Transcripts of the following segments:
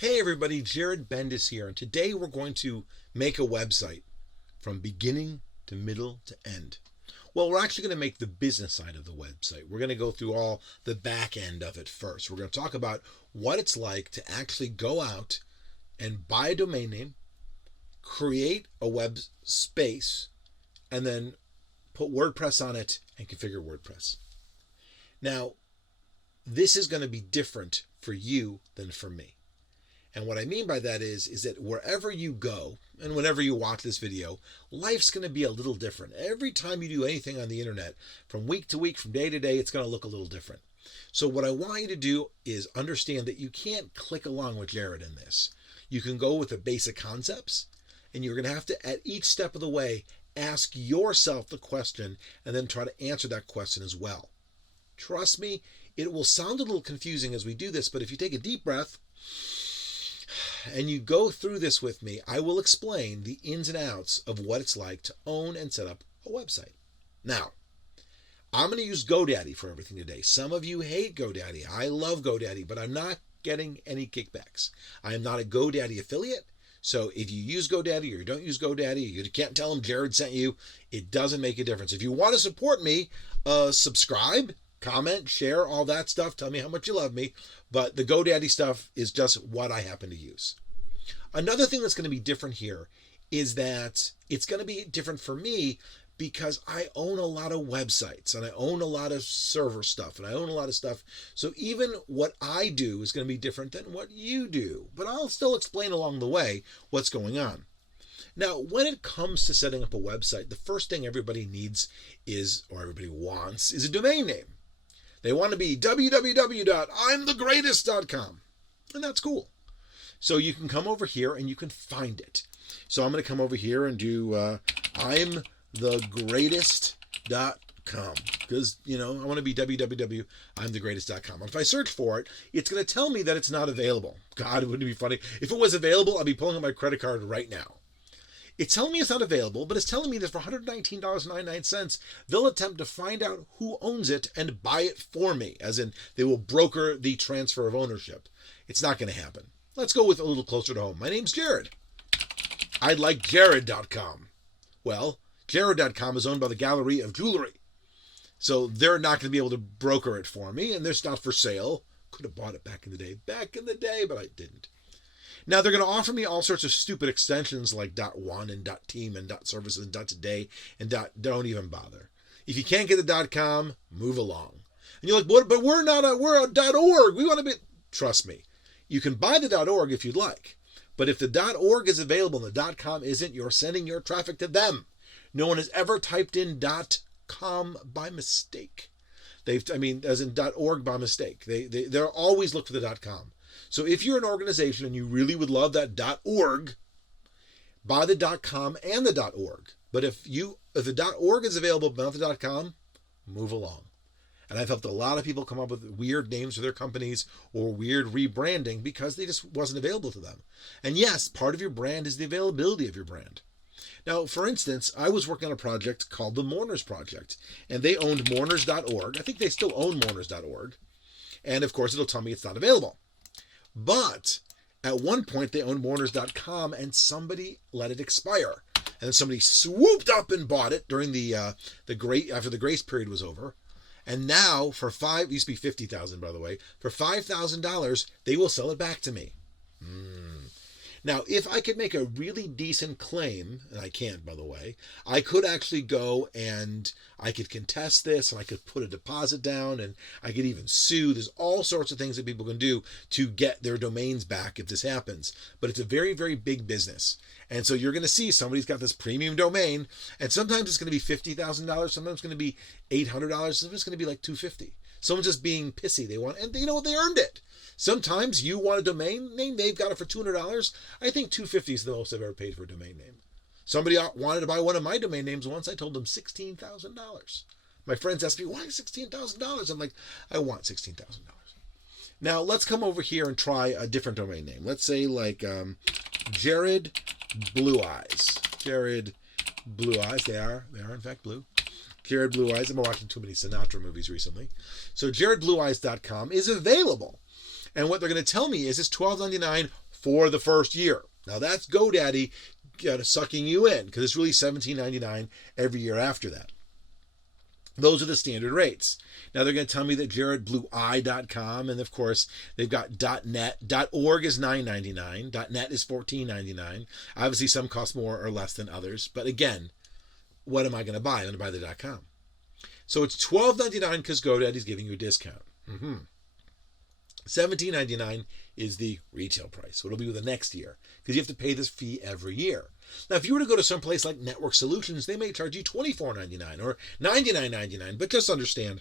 Hey everybody, Jared Bendis here, and today we're going to make a website from beginning to middle to end. Well, we're actually going to make the business side of the website. We're going to go through all the back end of it first. We're going to talk about what it's like to actually go out and buy a domain name, create a web space, and then put WordPress on it and configure WordPress. Now, this is going to be different for you than for me. And what I mean by that is that wherever you go and whenever you watch this video, life's going to be a little different. Every time you do anything on the internet, from week to week, from day to day, it's going to look a little different. So what I want you to do is understand that you can't click along with Jared in this. You can go with the basic concepts, and you're going to have to, at each step of the way, ask yourself the question and then try to answer that question as well. Trust me, it will sound a little confusing as we do this, but if you take a deep breath and you go through this with me, I will explain the ins and outs of what it's like to own and set up a website. Now, I'm going to use GoDaddy for everything today. Some of you hate GoDaddy. I love GoDaddy, but I'm not getting any kickbacks. I am not a GoDaddy affiliate. So if you use GoDaddy or you don't use GoDaddy, you can't tell them Jared sent you. It doesn't make a difference. If you want to support me, subscribe, comment, share, all that stuff. Tell me how much you love me. But the GoDaddy stuff is just what I happen to use. Another thing that's going to be different here is that it's going to be different for me because I own a lot of websites and I own a lot of server stuff and I own a lot of stuff. So even what I do is going to be different than what you do. But I'll still explain along the way what's going on. Now, when it comes to setting up a website, the first thing everybody needs is, or everybody wants, is a domain name. They want to be www.imthegreatest.com. And that's cool. So you can come over here and you can find it. So I'm going to come over here and do imthegreatest.com. Because, I want to be www.imthegreatest.com. If I search for it, it's going to tell me that it's not available. God, wouldn't it be funny? If it was available, I'd be pulling up my credit card right now. It's telling me it's not available, but it's telling me that for $119.99, they'll attempt to find out who owns it and buy it for me, as in they will broker the transfer of ownership. It's not going to happen. Let's go with a little closer to home. My name's Jared. I'd like Jared.com. Well, Jared.com is owned by the Gallery of Jewelry. So they're not going to be able to broker it for me, and it's not for sale. Could have bought it back in the day, but I didn't. Now, they're going to offer me all sorts of stupid extensions like .one and .team and .services and .today and don't even bother. If you can't get the .com, move along. And you're like, but we're a .org. We want to be... Trust me. You can buy the .org if you'd like. But if the .org is available and the .com isn't, you're sending your traffic to them. No one has ever typed in .com by mistake. As in .org by mistake. They'll always look for the .com. So if you're an organization and you really would love that .org, buy the .com and the .org. But if the .org is available but not the .com, move along. And I've helped a lot of people come up with weird names for their companies or weird rebranding because they just wasn't available to them. And yes, part of your brand is the availability of your brand. Now, for instance, I was working on a project called the Mourners Project, and they owned mourners.org. I think they still own mourners.org. And of course, it'll tell me it's not available. But at one point they owned mourners.com and somebody let it expire. And then somebody swooped up and bought it during after the grace period was over. And now it used to be $50,000 by the way, for $5,000 they will sell it back to me. Now, if I could make a really decent claim, and I can't, by the way, I could actually go and I could contest this and I could put a deposit down and I could even sue. There's all sorts of things that people can do to get their domains back if this happens. But it's a very, very big business. And so you're going to see somebody's got this premium domain, and sometimes it's going to be $50,000, sometimes it's going to be $800, sometimes it's going to be like $250. Someone's just being pissy. They earned it. Sometimes you want a domain name, they've got it for $200. I think $250 is the most I've ever paid for a domain name. Somebody wanted to buy one of my domain names once. I told them $16,000. My friends asked me, why $16,000? I'm like, I want $16,000. Now, let's come over here and try a different domain name. Let's say like Jared Blue Eyes. Jared Blue Eyes. They are in fact blue. Jared Blue Eyes. I've been watching too many Sinatra movies recently. So jaredblueeyes.com is available. And what they're going to tell me is it's $12.99 for the first year. Now that's GoDaddy sucking you in, because it's really $17.99 every year after that. Those are the standard rates. Now they're going to tell me that jaredblueye.com, and of course they've got .net. .org is $9.99. .net is $14.99. Obviously some cost more or less than others, but again, what am I going to buy? I'm going to buy the .com. So it's $12.99 because GoDaddy's giving you a discount. $17.99 is the retail price. So it'll be with the next year, because you have to pay this fee every year. Now, if you were to go to some place like Network Solutions, they may charge you $24.99 or $99.99. But just understand,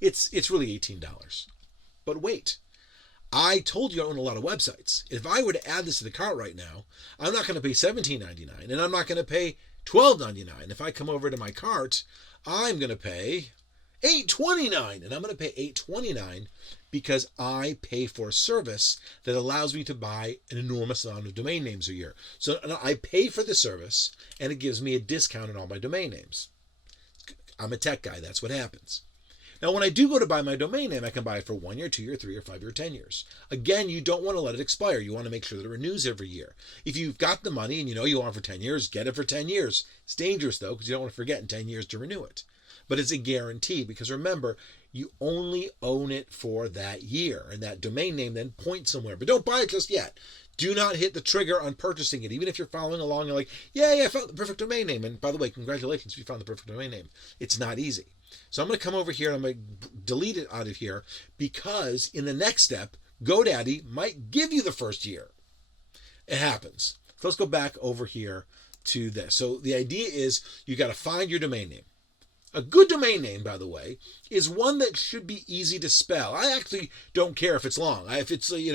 it's really $18. But wait, I told you I own a lot of websites. If I were to add this to the cart right now, I'm not going to pay $17.99, and I'm not going to pay $12.99. If I come over to my cart, I'm going to pay $8.29, and I'm going to pay $8.29 because I pay for a service that allows me to buy an enormous amount of domain names a year. So I pay for the service, and it gives me a discount on all my domain names. I'm a tech guy. That's what happens. Now, when I do go to buy my domain name, I can buy it for 1 year, 2 year, 3 year, 5 year, 10 years. Again, you don't want to let it expire. You want to make sure that it renews every year. If you've got the money and you know you want it for 10 years, get it for 10 years. It's dangerous, though, because you don't want to forget in 10 years to renew it. But it's a guarantee, because remember, you only own it for that year, and that domain name then points somewhere. But don't buy it just yet. Do not hit the trigger on purchasing it. Even if you're following along, you're like, yeah, I found the perfect domain name. And by the way, congratulations, you found the perfect domain name. It's not easy. So I'm going to come over here and I'm going to delete it out of here, because in the next step, GoDaddy might give you the first year. It happens. So let's go back over here to this. So the idea is you got to find your domain name. A good domain name, by the way, is one that should be easy to spell. I actually don't care if it's long. If it's, and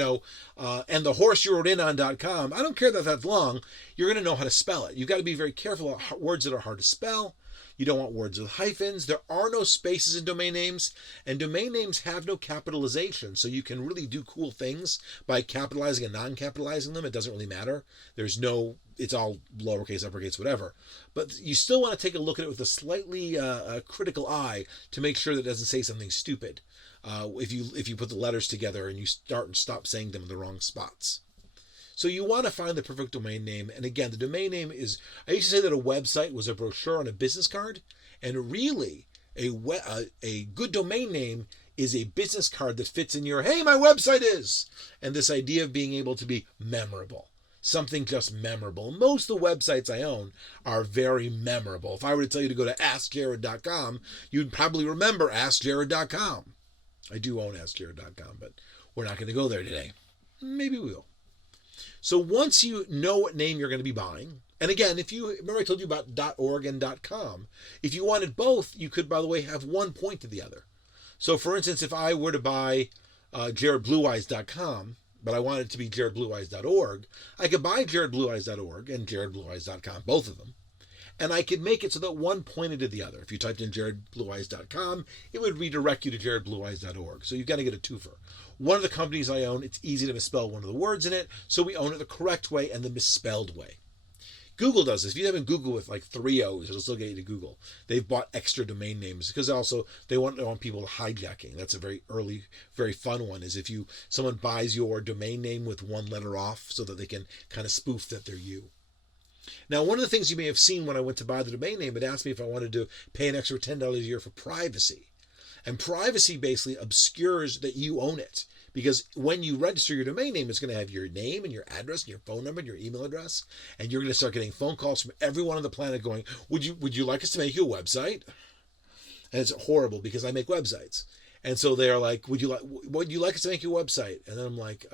the horse you rode in on.com, I don't care that that's long. You're going to know how to spell it. You've got to be very careful about words that are hard to spell. You don't want words with hyphens. There are no spaces in domain names, and domain names have no capitalization. So you can really do cool things by capitalizing and non-capitalizing them. It doesn't really matter. It's all lowercase, uppercase, whatever. But you still want to take a look at it with a slightly critical eye to make sure that it doesn't say something stupid. If you put the letters together and you start and stop saying them in the wrong spots. So you want to find the perfect domain name. And again, the domain name is, I used to say that a website was a brochure on a business card. And really, a good domain name is a business card that fits in your, hey, my website is. And this idea of being able to be memorable. Something just memorable. Most of the websites I own are very memorable. If I were to tell you to go to AskJared.com, you'd probably remember AskJared.com. I do own AskJared.com, but we're not going to go there today. Maybe we will. So once you know what name you're going to be buying, and again, if you remember I told you about .org and .com, if you wanted both, you could, by the way, have one point to the other. So for instance, if I were to buy JaredBlueEyes.com, but I wanted it to be JaredBlueEyes.org, I could buy JaredBlueEyes.org and JaredBlueEyes.com, both of them. And I could make it so that one pointed to the other. If you typed in JaredBlueEyes.com, it would redirect you to JaredBlueEyes.org. So you've got to get a twofer. One of the companies I own, it's easy to misspell one of the words in it, so we own it the correct way and the misspelled way. Google does this. If you have in Google with like 3 O's, it'll still get you to Google. They've bought extra domain names because also they want people hijacking. That's a very early, very fun one, is if someone buys your domain name with one letter off so that they can kind of spoof that they're you. Now, one of the things you may have seen when I went to buy the domain name, it asked me if I wanted to pay an extra $10 a year for privacy. And privacy basically obscures that you own it. Because when you register your domain name, it's going to have your name and your address and your phone number and your email address. And you're going to start getting phone calls from everyone on the planet going, would you like us to make you a website? And it's horrible because I make websites. And so they're like, would you like us to make you a website? And then I'm like,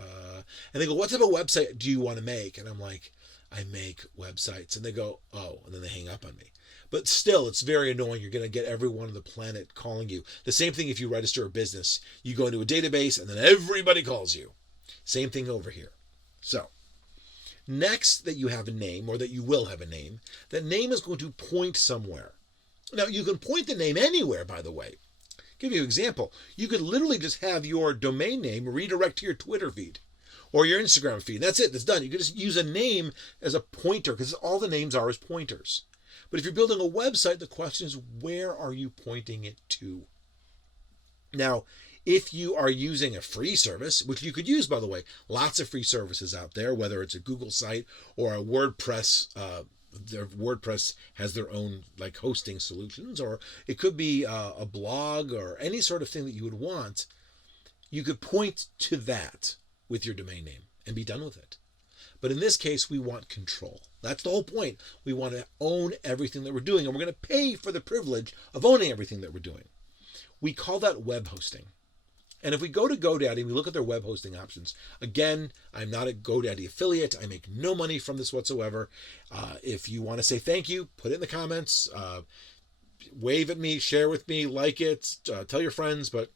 and they go, what type of website do you want to make? And I'm like, I make websites. And they go, oh, and then they hang up on me. But still, it's very annoying. You're going to get everyone on the planet calling you. The same thing if you register a business. You go into a database and then everybody calls you. Same thing over here. So, next that you have a name, or that you will have a name, that name is going to point somewhere. Now, you can point the name anywhere, by the way. I'll give you an example. You could literally just have your domain name redirect to your Twitter feed or your Instagram feed. That's it. That's done. You can just use a name as a pointer because all the names are as pointers. But if you're building a website, the question is, where are you pointing it to? Now, If you are using a free service, which you could use, by the way, lots of free services out there, whether it's a Google site or a WordPress, WordPress has their own like hosting solutions, or it could be a blog or any sort of thing that you would want. You could point to that with your domain name and be done with it. But in this case, we want control. That's the whole point. We want to own everything that we're doing, and we're going to pay for the privilege of owning everything that we're doing. We call that web hosting. And if we go to GoDaddy and we look at their web hosting options, again, I'm not a GoDaddy affiliate. I make no money from this whatsoever. If you want to say thank you, put it in the comments. Wave at me, share with me, like it, tell your friends. But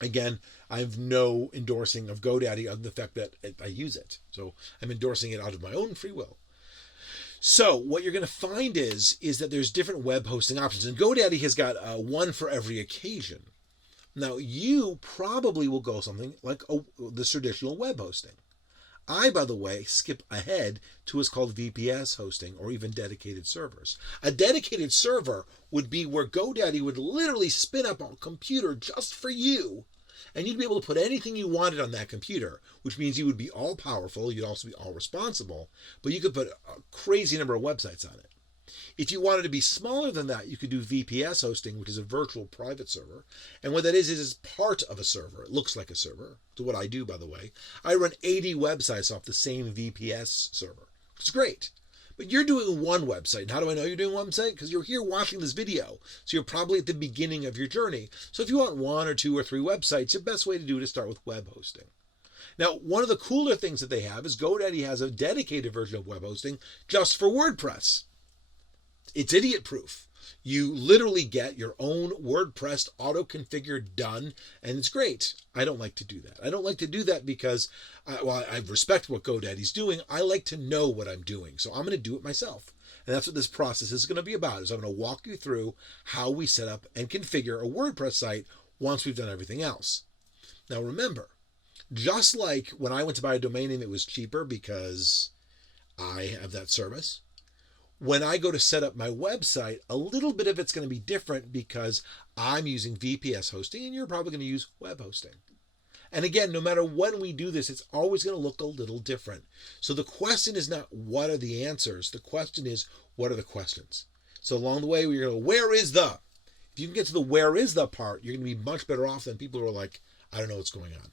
again, I have no endorsing of GoDaddy other than the fact that I use it. So I'm endorsing it out of my own free will. So what you're going to find is that there's different web hosting options. And GoDaddy has got one for every occasion. Now, you probably will go something like this traditional web hosting. I, by the way, skip ahead to what's called VPS hosting or even dedicated servers. A dedicated server would be where GoDaddy would literally spin up a computer just for you, and you'd be able to put anything you wanted on that computer, which means you would be all powerful, you'd also be all responsible, but you could put a crazy number of websites on it. If you wanted to be smaller than that, you could do VPS hosting, which is a virtual private server. And what that is it's part of a server. It looks like a server. So what I do, by the way, I run 80 websites off the same VPS server, which is great. But you're doing one website. And how do I know you're doing one website? Because you're here watching this video. So you're probably at the beginning of your journey. So if you want 1 or 2 or 3 websites, the best way to do it is start with web hosting. Now, one of the cooler things that they have is GoDaddy has a dedicated version of web hosting just for WordPress. It's idiot proof. You literally get your own WordPress auto-configured done, and it's great. I don't like to do that. I don't like to do that because, while I respect what GoDaddy's doing, I like to know what I'm doing. So I'm going to do it myself. And that's what this process is going to be about, is I'm going to walk you through how we set up and configure a WordPress site once we've done everything else. Now remember, just like when I went to buy a domain name, it was cheaper because I have that service. When I go to set up my website, a little bit of it's going to be different because I'm using VPS hosting and you're probably going to use web hosting. And again, no matter when we do this, it's always going to look a little different. So the question is not what are the answers? The question is, what are the questions? So along the way, we're going to go, where is the? If you can get to the where is the part, you're going to be much better off than people who are like, I don't know what's going on.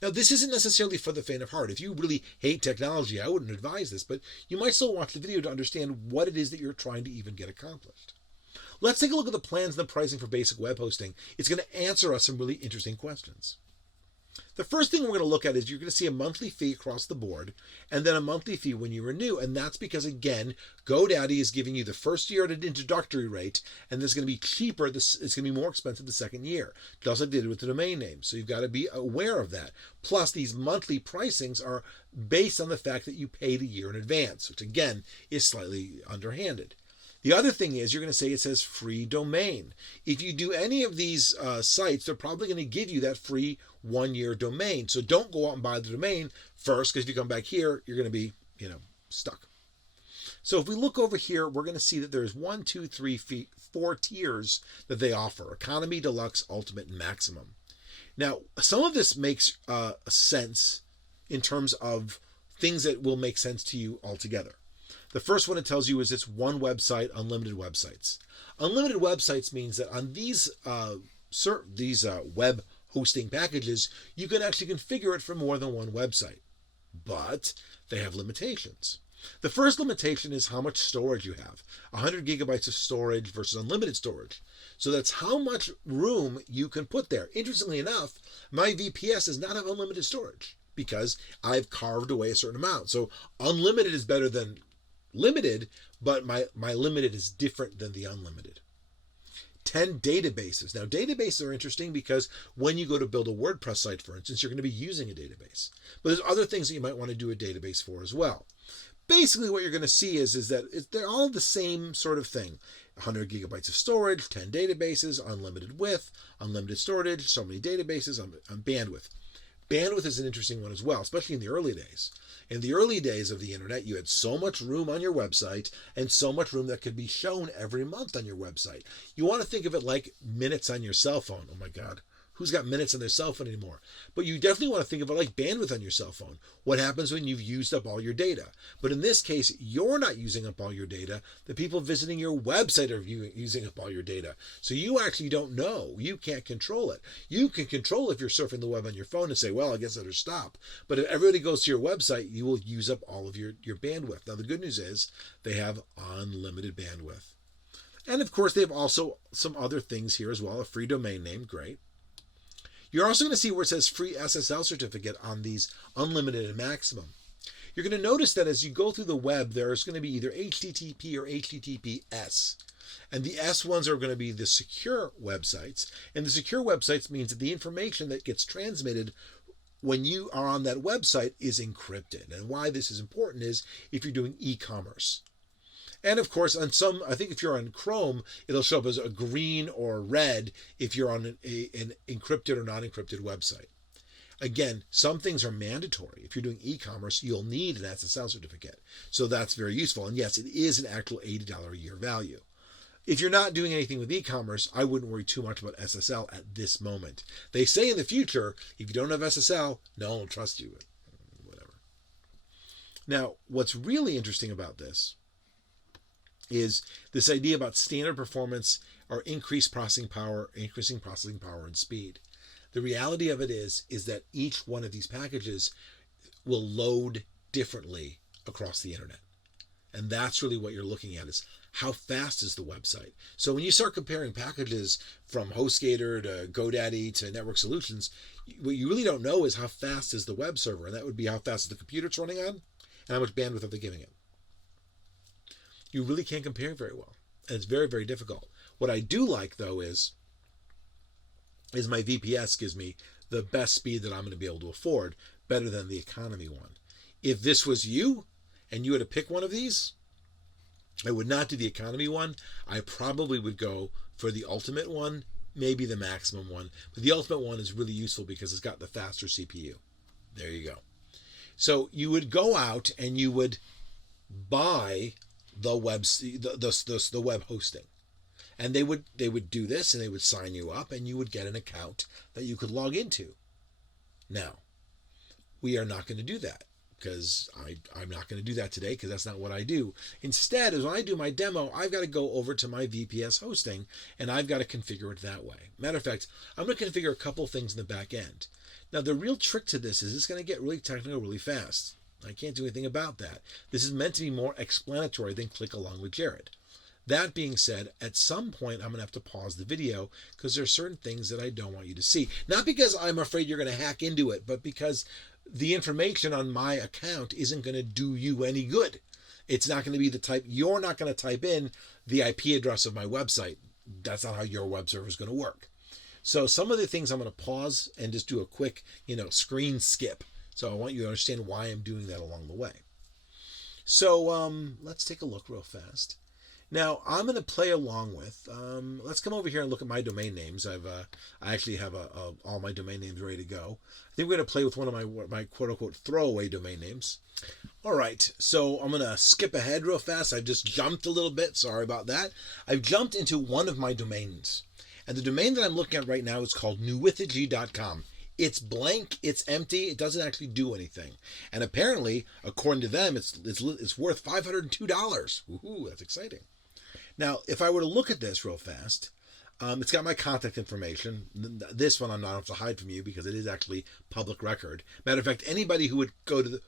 Now, this isn't necessarily for the faint of heart. If you really hate technology, I wouldn't advise this, but you might still watch the video to understand what it is that you're trying to even get accomplished. Let's take a look at the plans and the pricing for basic web hosting. It's going to answer us some really interesting questions. The first thing we're going to look at is you're going to see a monthly fee across the board and then a monthly fee when you renew. And that's because, again, GoDaddy is giving you the first year at an introductory rate, and this is going to be cheaper. It's going to be more expensive the second year, just like they did with the domain name. So you've got to be aware of that. Plus, these monthly pricings are based on the fact that you paid a year in advance, which, again, is slightly underhanded. The other thing is you're going to say it says free domain. If you do any of these sites, they're probably going to give you that free 1-year domain. So don't go out and buy the domain first, because if you come back here, you're going to be, stuck. So if we look over here, we're going to see that there's 4 tiers that they offer: economy, deluxe, ultimate, and maximum. Now, some of this makes sense in terms of things that will make sense to you altogether. The first one it tells you is it's one website, unlimited websites. Unlimited websites means that on these web hosting packages, you can actually configure it for more than one website, but they have limitations. The first limitation is how much storage you have. 100 gigabytes of storage versus unlimited storage. So that's how much room you can put there. Interestingly enough, my VPS does not have unlimited storage because I've carved away a certain amount. So unlimited is better than limited, but my limited is different than the unlimited. 10 databases. Now, databases are interesting because when you go to build a WordPress site, for instance, you're going to be using a database. But there's other things that you might want to do a database for as well. Basically, what you're going to see is that they're all the same sort of thing. 100 gigabytes of storage, 10 databases, unlimited width, unlimited storage, so many databases, on bandwidth. Bandwidth is an interesting one as well, especially in the early days. In the early days of the internet, you had so much room on your website and so much room that could be shown every month on your website. You want to think of it like minutes on your cell phone. Oh my God, Who's got minutes on their cell phone anymore? But you definitely want to think of it like bandwidth on your cell phone. What happens when you've used up all your data? But in this case, you're not using up all your data. The people visiting your website are using up all your data. So you actually don't know. You can't control it. You can control if you're surfing the web on your phone and say, well, I guess I better stop. But if everybody goes to your website, you will use up all of your bandwidth. Now, the good news is they have unlimited bandwidth. And of course, they have also some other things here as well. A free domain name, great. You're also going to see where it says free SSL certificate on these unlimited and maximum. You're going to notice that as you go through the web, there's going to be either HTTP or HTTPS. And the S ones are going to be the secure websites. And the secure websites means that the information that gets transmitted when you are on that website is encrypted. And why this is important is if you're doing e-commerce. And of course, on some, I think if you're on Chrome, it'll show up as a green or red if you're on an encrypted or non-encrypted website. Again, some things are mandatory. If you're doing e-commerce, you'll need an SSL certificate. So that's very useful. And yes, it is an actual $80 a year value. If you're not doing anything with e-commerce, I wouldn't worry too much about SSL at this moment. They say in the future, if you don't have SSL, no one will trust you. Whatever. Now, what's really interesting about this is this idea about standard performance or increasing processing power and speed. The reality of it is that each one of these packages will load differently across the internet. And that's really what you're looking at is how fast is the website. So when you start comparing packages from HostGator to GoDaddy to Network Solutions, what you really don't know is how fast is the web server. And that would be how fast is the computer it's running on and how much bandwidth are they giving it. You really can't compare very well. And it's very, very difficult. What I do like, though, is my VPS gives me the best speed that I'm going to be able to afford, better than the economy one. If this was you, and you had to pick one of these, I would not do the economy one. I probably would go for the ultimate one, maybe the maximum one. But the ultimate one is really useful because it's got the faster CPU. There you go. So you would go out and you would buy the web hosting, and they would do this, and they would sign you up, and you would get an account that you could log into. Now, we are not going to do that because I'm not going to do that today because that's not what I do. Instead, as when I do my demo, I've got to go over to my VPS hosting, and I've got to configure it that way. Matter of fact, I'm going to configure a couple things in the back end. Now, the real trick to this is it's going to get really technical really fast. I can't do anything about that. This is meant to be more explanatory than click along with Jared. That being said, at some point, I'm going to have to pause the video because there are certain things that I don't want you to see. Not because I'm afraid you're going to hack into it, but because the information on my account isn't going to do you any good. It's not going to be the type, you're not going to type in the IP address of my website. That's not how your web server is going to work. So some of the things I'm going to pause and just do a quick, screen skip. So I want you to understand why I'm doing that along the way. So let's take a look real fast. Now I'm going to play along with. Let's come over here and look at my domain names. I actually have all my domain names ready to go. I think we're going to play with one of my quote unquote throwaway domain names. All right, so I'm going to skip ahead real fast. I've just jumped a little bit. Sorry about that. I've jumped into one of my domains, and the domain that I'm looking at right now is called newwithag.com. It's blank, it's empty, it doesn't actually do anything. And apparently, according to them, it's worth $502. Woohoo, that's exciting. Now, if I were to look at this real fast, it's got my contact information. This one I'm not have to hide from you because it is actually public record. Matter of fact, anybody who would go to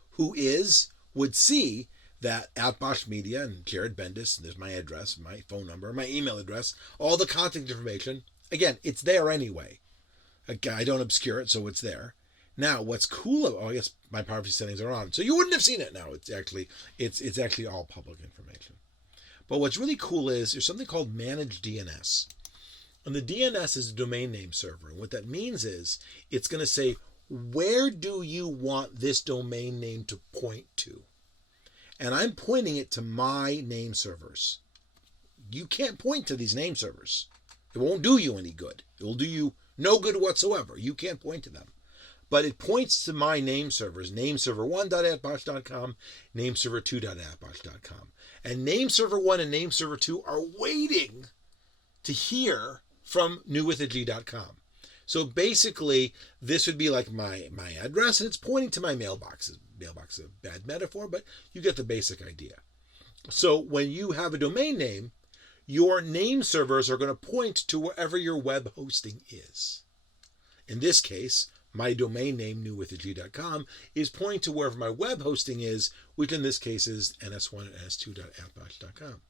would see that at Bosch Media and Jared Bendis, and there's my address, my phone number, my email address, all the contact information. Again, it's there anyway. I don't obscure it, so it's there. Now, what's cool? I guess my privacy settings are on, so you wouldn't have seen it. Now it's actually all public information. But what's really cool is there's something called Managed DNS, and the DNS is a domain name server. And what that means is it's going to say, where do you want this domain name to point to? And I'm pointing it to my name servers. You can't point to these name servers. It won't do you any good. It will do you no good whatsoever. You can't point to them. But it points to my name servers, nameserver1.atbosh.com, nameserver2.atbosh.com. And nameserver1 and nameserver2 are waiting to hear from newwithag.com. So basically, this would be like my address, and it's pointing to my mailbox. Mailbox is a bad metaphor, but you get the basic idea. So when you have a domain name, your name servers are going to point to wherever your web hosting is. In this case, my domain name, newwithag.com, is pointing to wherever my web hosting is, which in this case is ns1 and ns2.appbox.com.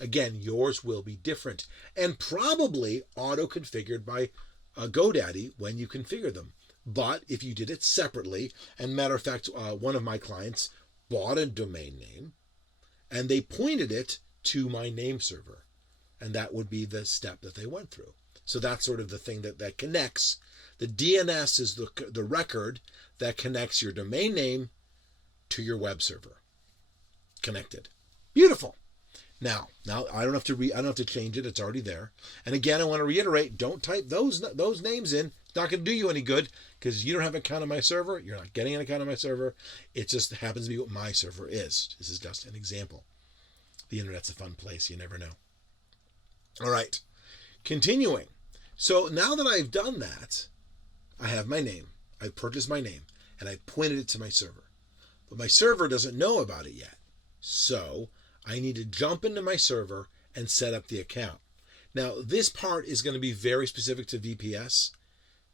Again, yours will be different and probably auto-configured by GoDaddy when you configure them. But if you did it separately, and matter of fact, one of my clients bought a domain name and they pointed it to my name server, and that would be the step that they went through. So that's sort of the thing that connects. The DNS is the record that connects your domain name to your web server. Connected. Beautiful. Now I don't have to change it. It's already there. And again, I want to reiterate: don't type those names in. It's not going to do you any good because you don't have an account on my server. You're not getting an account on my server. It just happens to be what my server is. This is just an example. The internet's a fun place. You never know. All right. Continuing. So now that I've done that, I have my name. I purchased my name and I pointed it to my server. But my server doesn't know about it yet. So I need to jump into my server and set up the account. Now, this part is going to be very specific to VPS.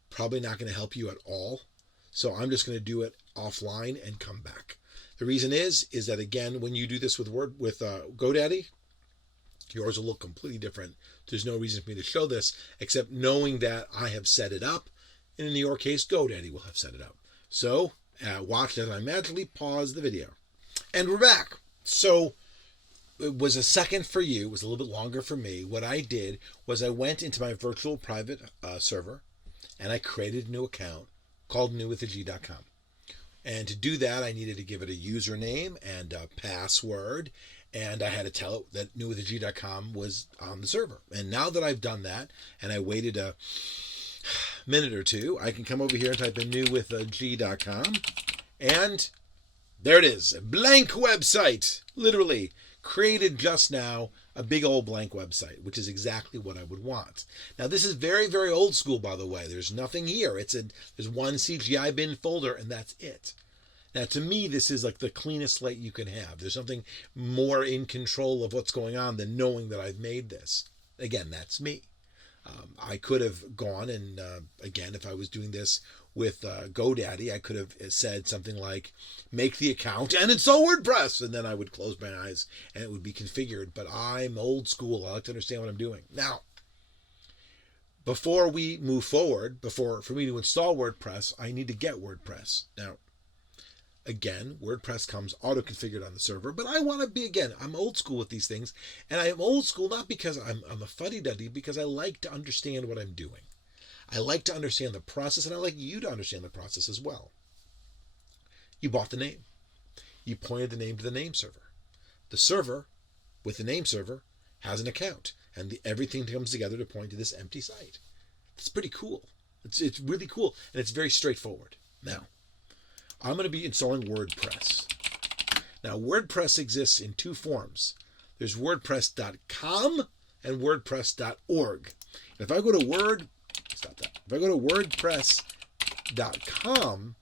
Probably not going to help you at all. So I'm just going to do it offline and come back. The reason is that again, when you do this with GoDaddy, yours will look completely different. There's no reason for me to show this except knowing that I have set it up. And in your case, GoDaddy will have set it up. So watch as I magically pause the video. And we're back. So it was a second for you. It was a little bit longer for me. What I did was I went into my virtual private server and I created a new account called newwithag.com. And to do that, I needed to give it a username and a password. And I had to tell it that newwithag.com was on the server. And now that I've done that, and I waited a minute or two, I can come over here and type in newwithag.com. And there it is, a blank website, literally created just now, a big old blank website, which is exactly what I would want. Now, this is very, very old school, by the way. There's nothing here. There's one CGI bin folder, and that's it. Now, to me, this is like the cleanest slate you can have. There's something more in control of what's going on than knowing that I've made this. Again, that's me. I could have gone and, again, if I was doing this with GoDaddy, I could have said something like, make the account and install WordPress. And then I would close my eyes and it would be configured. But I'm old school. I like to understand what I'm doing. Now, before we move forward, for me to install WordPress, I need to get WordPress. Now, again, WordPress comes auto-configured on the server, but I want to be, again, I'm old school with these things, and I am old school not because I'm a fuddy-duddy, because I like to understand what I'm doing. I like to understand the process, and I like you to understand the process as well. You bought the name. You pointed the name to the name server. The server, with the name server, has an account, and everything comes together to point to this empty site. It's pretty cool. It's really cool, and it's very straightforward. Now, I'm going to be installing WordPress. Now, WordPress exists in two forms. There's WordPress.com and WordPress.org. And if I go to WordPress.com,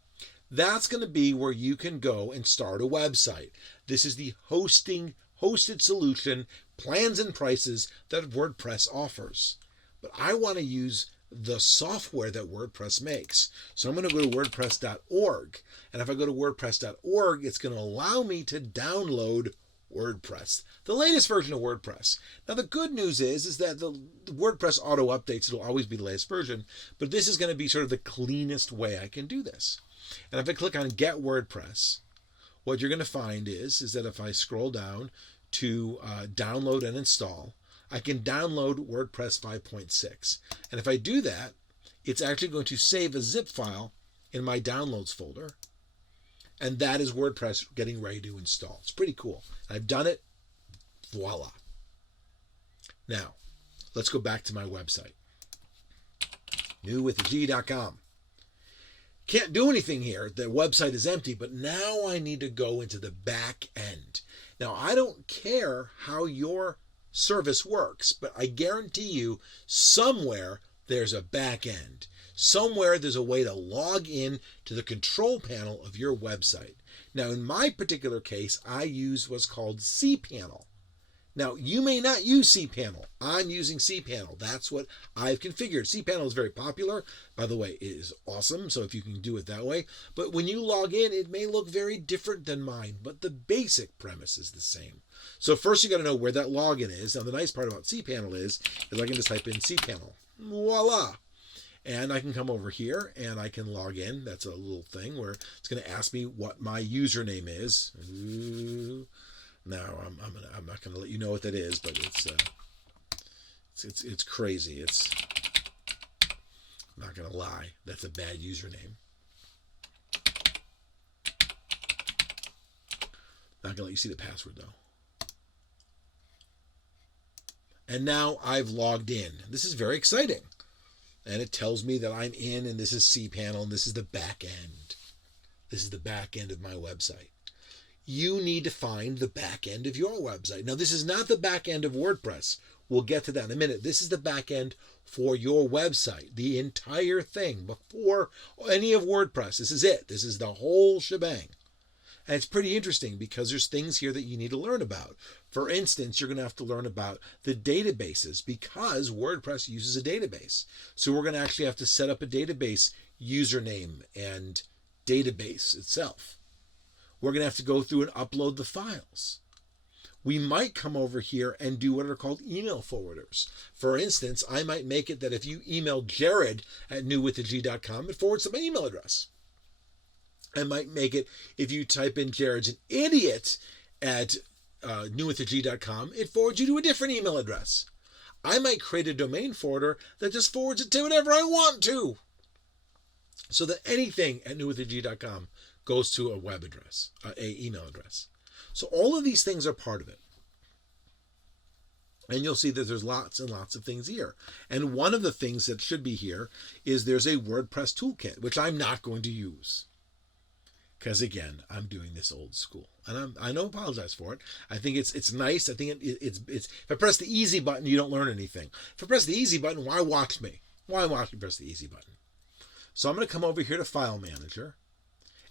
that's going to be where you can go and start a website. This is the hosted solution, plans and prices that WordPress offers. But I want to use the software that WordPress makes. So I'm going to go to WordPress.org. And if I go to WordPress.org, it's going to allow me to download WordPress, the latest version of WordPress. Now, the good news is that the WordPress auto updates. It'll always be the latest version, but this is going to be sort of the cleanest way I can do this. And if I click on Get WordPress, what you're going to find is that if I scroll down to download and install, I can download WordPress 5.6. And if I do that, it's actually going to save a zip file in my downloads folder. And that is WordPress getting ready to install. It's pretty cool. I've done it. Voila. Now, let's go back to my website. newwithag.com. Can't do anything here. The website is empty, but now I need to go into the back end. Now, I don't care how your service works, but I guarantee you somewhere there's a back end. Somewhere there's a way to log in to the control panel of your website. Now, in my particular case, I use what's called cPanel. Now, you may not use cPanel. I'm using cPanel. That's what I've configured. cPanel is very popular. By the way, it is awesome, so if you can do it that way. But when you log in, it may look very different than mine, but the basic premise is the same. So first you got to know where that login is. Now, the nice part about cPanel is I can just type in cPanel. Voila! And I can come over here and I can log in. That's a little thing where it's going to ask me what my username is. Ooh. Now I'm not going to let you know what that is, but it's crazy. I'm not going to lie. That's a bad username. Not going to let you see the password though. And now I've logged in. This is very exciting. And it tells me that I'm in, and this is cPanel, and this is the back end. This is the back end of my website. You need to find the back end of your website. Now, this is not the back end of WordPress. We'll get to that in a minute. This is the back end for your website, the entire thing, before any of WordPress. This is it. This is the whole shebang. And it's pretty interesting because there's things here that you need to learn about. For instance, you're going to have to learn about the databases because WordPress uses a database. So we're going to actually have to set up a database username and database itself. We're going to have to go through and upload the files. We might come over here and do what are called email forwarders. For instance, I might make it that if you email Jared at newwithag.com, it forwards to my email address. I might make it if you type in Jared's an idiot at newwithag.com, it forwards you to a different email address. I might create a domain forwarder that just forwards it to whatever I want to. So that anything at newwithag.com goes to a web address, a email address. So all of these things are part of it. And you'll see that there's lots and lots of things here. And one of the things that should be here is there's a WordPress Toolkit, which I'm not going to use. Because again, I'm doing this old school, and I don't apologize for it. I think it's nice. I think it's if I press the easy button, you don't learn anything. If I press the easy button, why watch me? Why watch me press the easy button? So I'm going to come over here to File Manager,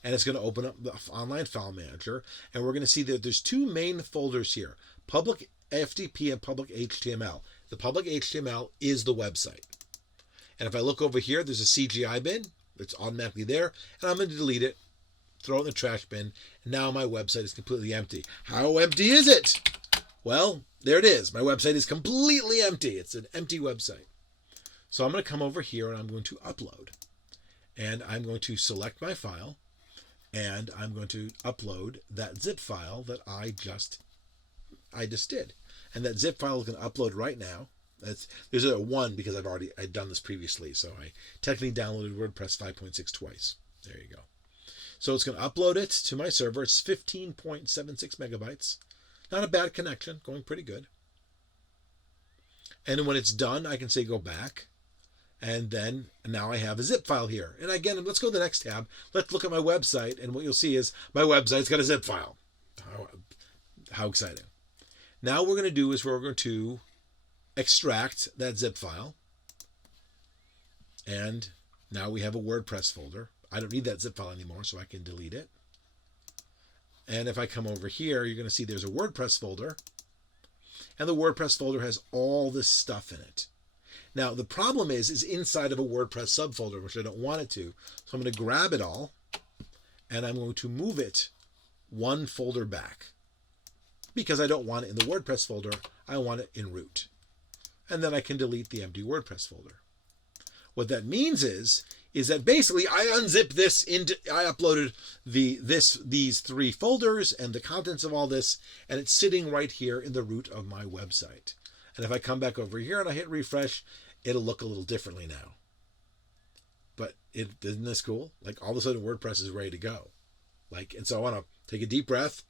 and it's going to open up the online File Manager, and we're going to see that there's two main folders here: public FTP and public HTML. The public HTML is the website, and if I look over here, there's a CGI bin. It's automatically there, and I'm going to delete it. Throw it in the trash bin, and now my website is completely empty. How empty is it? Well, there it is. My website is completely empty. It's an empty website. So I'm going to come over here and I'm going to upload. And I'm going to select my file, and I'm going to upload that zip file that I just did. And that zip file is going to upload right now. There's a 1 because I'd done this previously, so I technically downloaded WordPress 5.6 twice. There you go. So it's going to upload it to my server. It's 15.76 megabytes. Not a bad connection, going pretty good. And when it's done, I can say go back. And then now I have a zip file here. And again, let's go to the next tab. Let's look at my website. And what you'll see is my website's got a zip file. How exciting. Now what we're going to do is we're going to extract that zip file. And now we have a WordPress folder. I don't need that zip file anymore, so I can delete it. And if I come over here, you're going to see there's a WordPress folder. And the WordPress folder has all this stuff in it. Now, the problem is inside of a WordPress subfolder, which I don't want it to. So I'm going to grab it all, and I'm going to move it one folder back. Because I don't want it in the WordPress folder, I want it in root. And then I can delete the empty WordPress folder. What that means is that basically I unzipped this I uploaded these 3 folders and the contents of all this, and it's sitting right here in the root of my website. And if I come back over here and I hit refresh, it'll look a little differently now. But isn't this cool? Like all of a sudden WordPress is ready to go. And so I want to take a deep breath,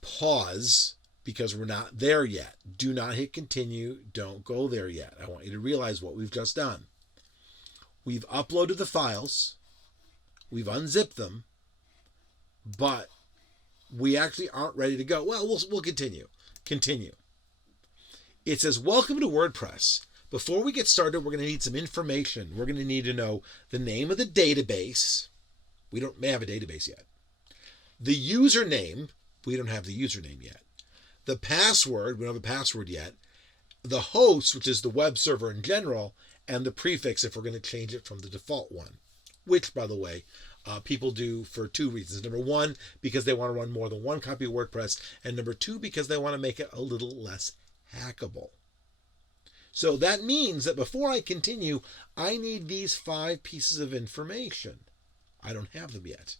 pause, because we're not there yet. Do not hit continue. Don't go there yet. I want you to realize what we've just done. We've uploaded the files, we've unzipped them, but we actually aren't ready to go. Well, we'll continue. Continue. It says, welcome to WordPress. Before we get started, we're going to need some information. We're going to need to know the name of the database. We may have a database yet. The username. We don't have the username yet. The password. We don't have a password yet. The host, which is the web server in general, and the prefix if we're going to change it from the default one, which, by the way, people do for two reasons. Number one, because they want to run more than one copy of WordPress, and number two, because they want to make it a little less hackable. So that means that before I continue, I need these 5 pieces of information. I don't have them yet.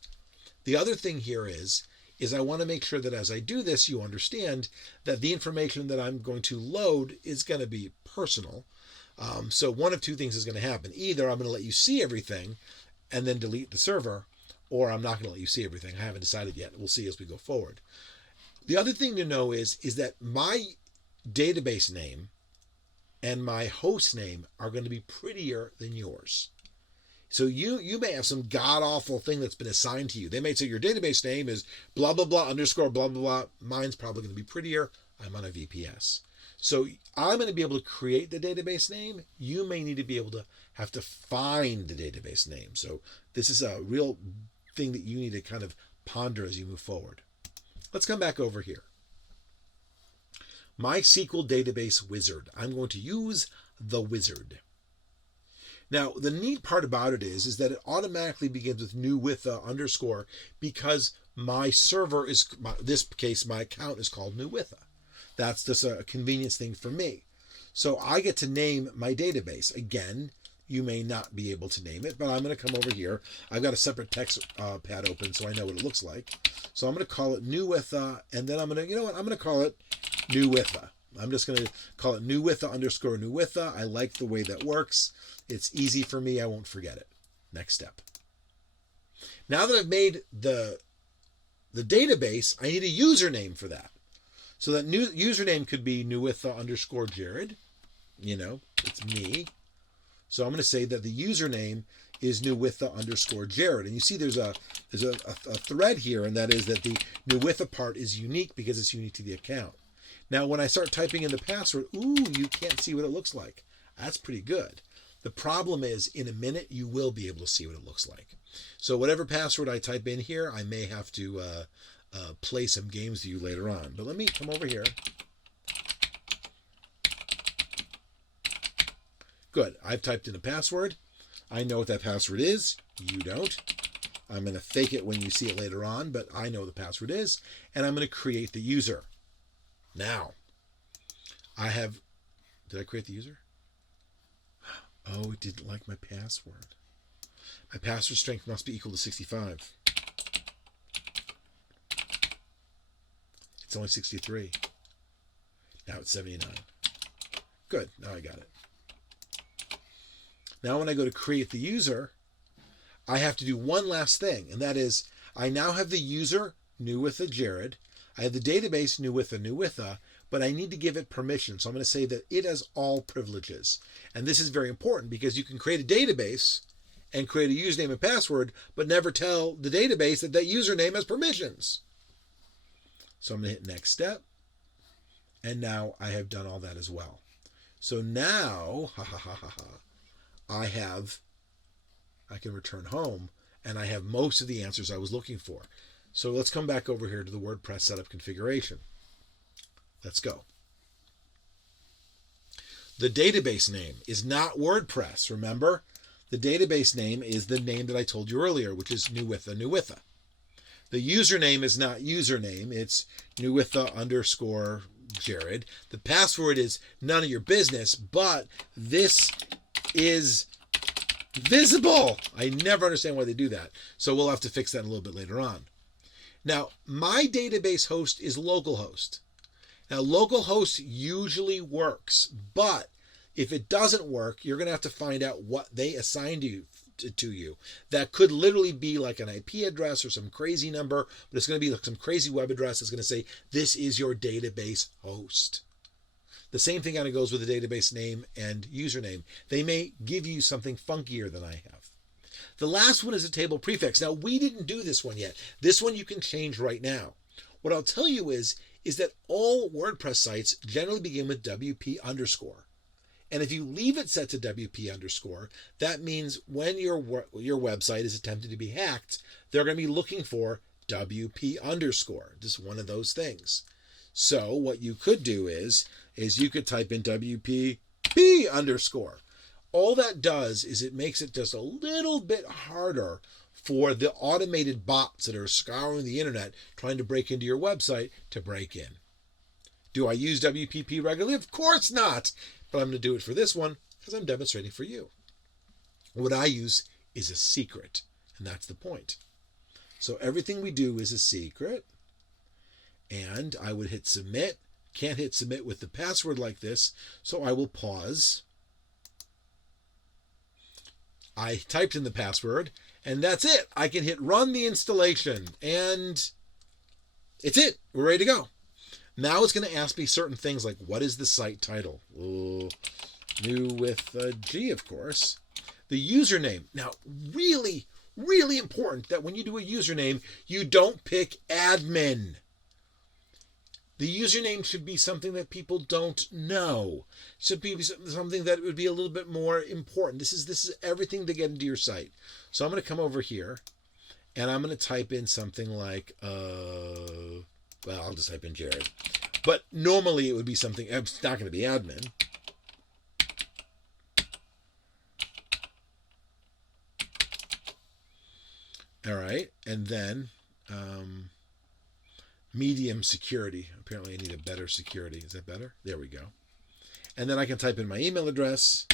The other thing here is I want to make sure that as I do this, you understand that the information that I'm going to load is going to be personal. So one of two things is going to happen. Either I'm going to let you see everything and then delete the server, or I'm not going to let you see everything. I haven't decided yet. We'll see as we go forward. The other thing to know is that my database name and my host name are going to be prettier than yours. So you may have some god-awful thing that's been assigned to you. They may say your database name is blah, blah, blah, underscore, blah, blah, blah. Mine's probably going to be prettier. I'm on a VPS. So I'm going to be able to create the database name. You may need to be able to have to find the database name. So this is a real thing that you need to kind of ponder as you move forward. Let's come back over here. MySQL Database Wizard. I'm going to use the wizard. Now, the neat part about it is that it automatically begins with new with underscore because my server is, this case, my account is called new with. That's just a convenience thing for me. So I get to name my database. Again, you may not be able to name it, but I'm going to come over here. I've got a separate text pad open so I know what it looks like. So I'm going to call it new with, and then I'm going to, you know what, I'm going to call it new with. I'm just going to call it new with underscore new with. I like the way that works. It's easy for me. I won't forget it. Next step. Now that I've made the database, I need a username for that. So that new username could be new with underscore Jared. You know, it's me. So I'm going to say that the username is new with underscore Jared. And you see there's a thread here, and that is that the new with part is unique because it's unique to the account. Now, when I start typing in the password, you can't see what it looks like. That's pretty good. The problem is, in a minute, you will be able to see what it looks like. So whatever password I type in here, I may have to play some games with you later on. But let me come over here. Good. I've typed in a password. I know what that password is. You don't. I'm going to fake it when you see it later on, but I know what the password is. And I'm going to create the user. Now, did I create the user? Oh, it didn't like my password. My password strength must be equal to 65. It's only 63. Now it's 79. Good, now I got it. Now when I go to create the user, I have to do one last thing, and that is I now have the user, new with a Jared. I have the database, new with a, but I need to give it permission. So I'm going to say that it has all privileges. And this is very important because you can create a database and create a username and password, but never tell the database that that username has permissions. So I'm going to hit next step. And now I have done all that as well. So now, I can return home and I have most of the answers I was looking for. So let's come back over here to the WordPress setup configuration. Let's go. The database name is not WordPress. Remember, the database name is the name that I told you earlier, which is new with a. The username is not username. It's new with underscore Jared. The password is none of your business, but this is visible. I never understand why they do that. So we'll have to fix that a little bit later on. Now, my database host is localhost. Now, localhost usually works, but if it doesn't work, you're going to have to find out what they assigned to you. That could literally be like an IP address or some crazy number, but it's going to be like some crazy web address that's going to say, this is your database host. The same thing kind of goes with the database name and username. They may give you something funkier than I have. The last one is a table prefix. Now, we didn't do this one yet. This one you can change right now. What I'll tell you is that all WordPress sites generally begin with WP underscore. And if you leave it set to WP underscore, that means when your website is attempted to be hacked, they're going to be looking for WP underscore. Just one of those things. So what you could do is you could type in WP underscore. All that does is it makes it just a little bit harder for the automated bots that are scouring the internet trying to break into your website to break in. Do I use WPP regularly? Of course not. But I'm going to do it for this one because I'm demonstrating for you. What I use is a secret, and that's the point. So everything we do is a secret, and I would hit submit. Can't hit submit with the password like this, so I will pause. I typed in the password, and that's it. I can hit run the installation, and it's it. We're ready to go. Now it's going to ask me certain things like, what is the site title? Ooh, new with a G, of course. The username. Now, really, really important that when you do a username, you don't pick admin. The username should be something that people don't know. It should be something that would be a little bit more important. This is everything to get into your site. So I'm going to come over here, and I'm going to type in something like, well, I'll just type in Jared. But normally it would be something, it's not going to be admin. All right. And then medium security. Apparently I need a better security. Is that better? There we go. And then I can type in my email address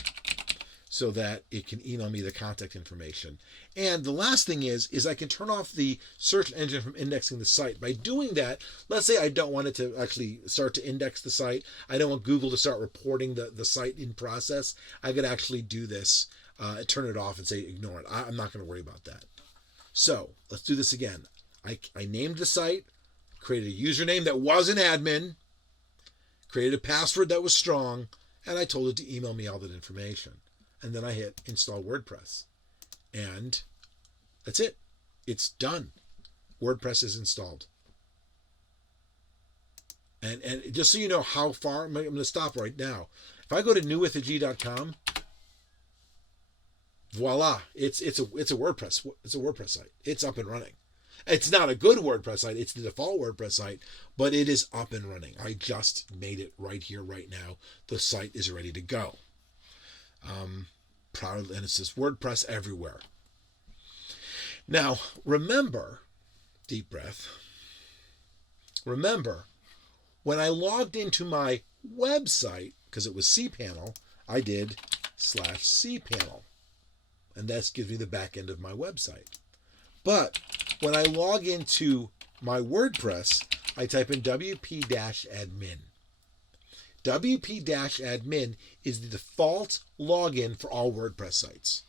so that it can email me the contact information. And the last thing is I can turn off the search engine from indexing the site. By doing that, let's say I don't want it to actually start to index the site. I don't want Google to start reporting the site in process. I could actually do this, turn it off and say ignore it. I'm not going to worry about that. So let's do this again. I named the site, created a username that wasn't admin, created a password that was strong, and I told it to email me all that information. And then I hit install WordPress. And that's it. It's done. WordPress is installed. And just so you know how far, I'm going to stop right now. If I go to newwithag.com, voila, it's a WordPress. It's a WordPress site. It's up and running. It's not a good WordPress site. It's the default WordPress site, but it is up and running. I just made it right here, right now. The site is ready to go. Proud, and it says WordPress everywhere. Now, remember, deep breath, remember, when I logged into my website, because it was cPanel, I did /cPanel. And that gives me the back end of my website. But when I log into my WordPress, I type in WP-admin. WP-admin is the default login for all WordPress sites.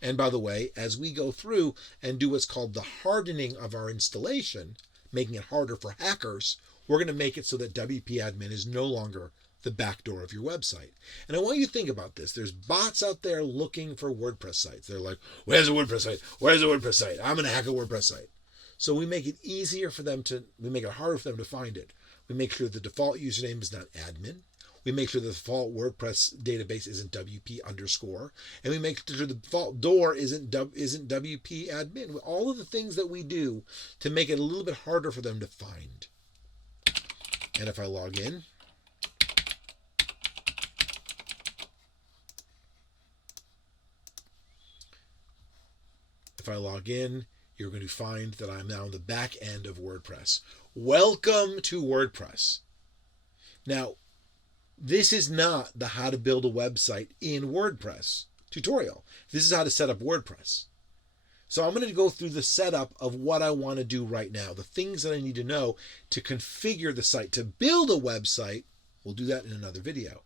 And by the way, as we go through and do what's called the hardening of our installation, making it harder for hackers, we're going to make it so that WP-admin is no longer the back door of your website. And I want you to think about this. There's bots out there looking for WordPress sites. They're like, where's a WordPress site? Where's a WordPress site? I'm going to hack a WordPress site. So we make it easier for them we make it harder for them to find it. We make sure the default username is not admin. We make sure the default WordPress database isn't WP underscore. And we make sure the default door isn't WP admin. All of the things that we do to make it a little bit harder for them to find. And if I log in, you're going to find that I'm now on the back end of WordPress. Welcome to WordPress. Now, this is not the how to build a website in WordPress tutorial. This is how to set up WordPress. So I'm going to go through the setup of what I want to do right now, the things that I need to know to configure the site. To build a website, we'll do that in another video.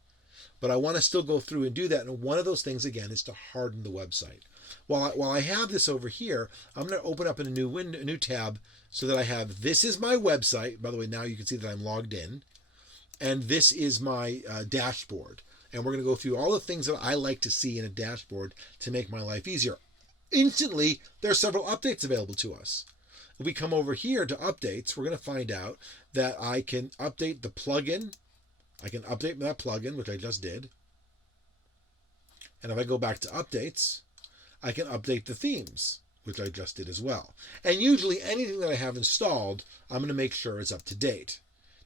But I want to still go through and do that. And one of those things, again, is to harden the website. While I have this over here, I'm going to open up in a new tab so that I have, this is my website. By the way, now you can see that I'm logged in. And this is my dashboard. And we're going to go through all the things that I like to see in a dashboard to make my life easier. Instantly, there are several updates available to us. If we come over here to updates, we're going to find out that I can update the plugin. I can update that plugin, which I just did. And if I go back to updates, I can update the themes, which I just did as well. And usually anything that I have installed, I'm going to make sure is up to date.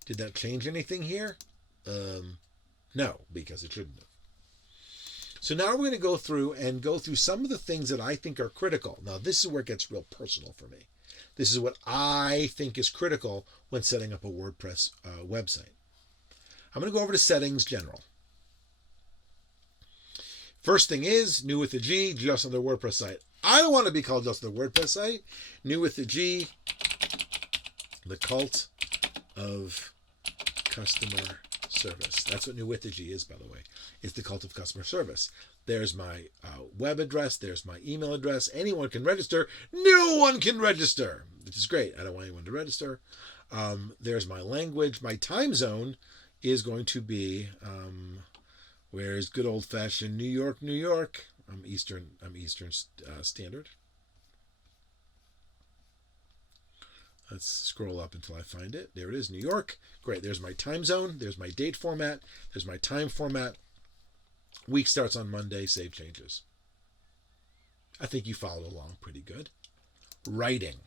Did that change anything here? No, because it shouldn't have. So now we're going to go through some of the things that I think are critical. Now, this is where it gets real personal for me. This is what I think is critical when setting up a WordPress website. I'm going to go over to Settings General. First thing is, new with the G, just on the WordPress site. I don't want to be called just on the WordPress site. New with the G, the cult of customer service. That's what new with the G is, by the way. It's the cult of customer service. There's my web address. There's my email address. Anyone can register. No one can register, which is great. I don't want anyone to register. There's my language. My time zone is going to be... where's good old-fashioned New York, New York? I'm Eastern Standard. Let's scroll up until I find it. There it is, New York. Great. There's my time zone. There's my date format. There's my time format. Week starts on Monday. Save changes. I think you followed along pretty good. Writing.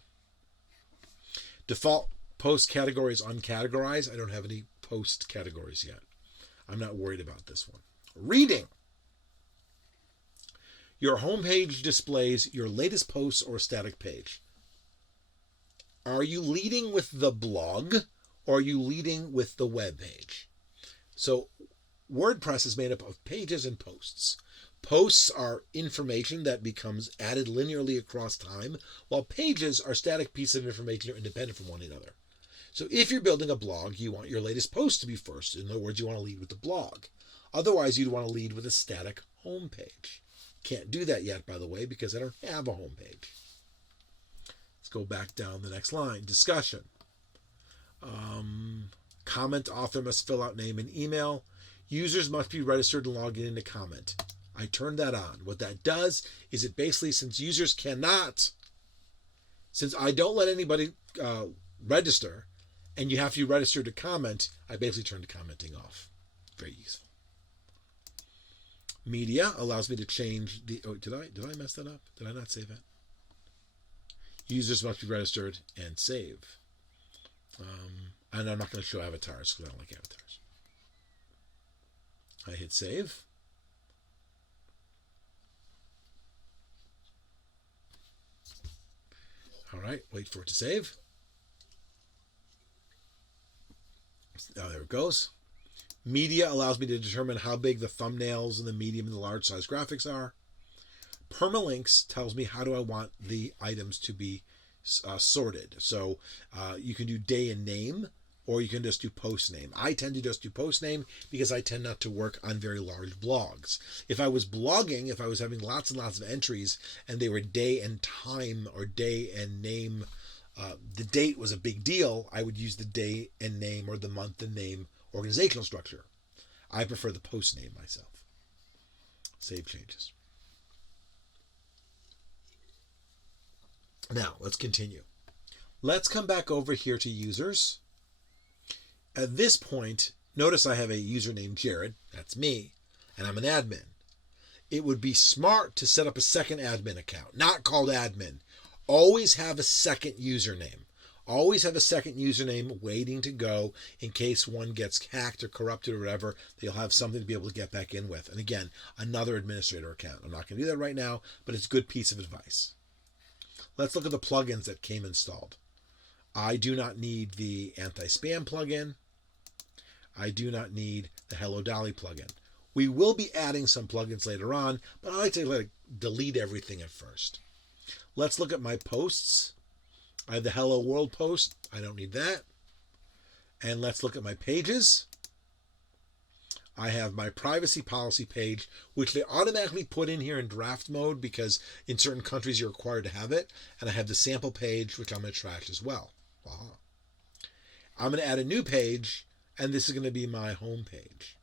Default post categories uncategorized. I don't have any post categories yet. I'm not worried about this one. Reading. Your homepage displays your latest posts or static page. Are you leading with the blog or are you leading with the web page? So WordPress is made up of pages and posts. Posts are information that becomes added linearly across time, while pages are static pieces of information that are independent from one another. So if you're building a blog, you want your latest post to be first. In other words, you want to lead with the blog. Otherwise, you'd want to lead with a static homepage. Can't do that yet, by the way, because I don't have a homepage. Let's go back down the next line. Discussion. Comment author must fill out name and email. Users must be registered and logged in to comment. I turned that on. What that does is it basically, since I don't let anybody register, and you have to register to comment, I basically turned the commenting off. Very useful. Media allows me to change the... Oh, did I mess that up? Did I not save it? Users must be registered and save. And I'm not going to show avatars because I don't like avatars. I hit save. All right, wait for it to save. Oh, there it goes. Media allows me to determine how big the thumbnails and the medium and the large size graphics are. Permalinks tells me how do I want the items to be sorted. So you can do day and name, or you can just do post name. I tend to just do post name because I tend not to work on very large blogs. If I was blogging, if I was having lots and lots of entries and they were day and time or day and name, the date was a big deal, I would use the day and name or the month and name organizational structure. I prefer the post name myself. Save changes. Now, let's continue. Let's come back over here to users. At this point, notice I have a user named Jared. That's me. And I'm an admin. It would be smart to set up a second admin account, not called admin. Always have a second username. Always have a second username waiting to go in case one gets hacked or corrupted or whatever. They'll have something to be able to get back in with. And again, another administrator account. I'm not going to do that right now, but it's a good piece of advice. Let's look at the plugins that came installed. I do not need the anti-spam plugin. I do not need the Hello Dolly plugin. We will be adding some plugins later on, but I like to delete everything at first. Let's look at my posts. I have the Hello World post. I don't need that. And let's look at my pages. I have my privacy policy page, which they automatically put in here in draft mode because in certain countries you're required to have it. And I have the sample page, which I'm going to trash as well. Wow. I'm going to add a new page, and this is going to be my home page.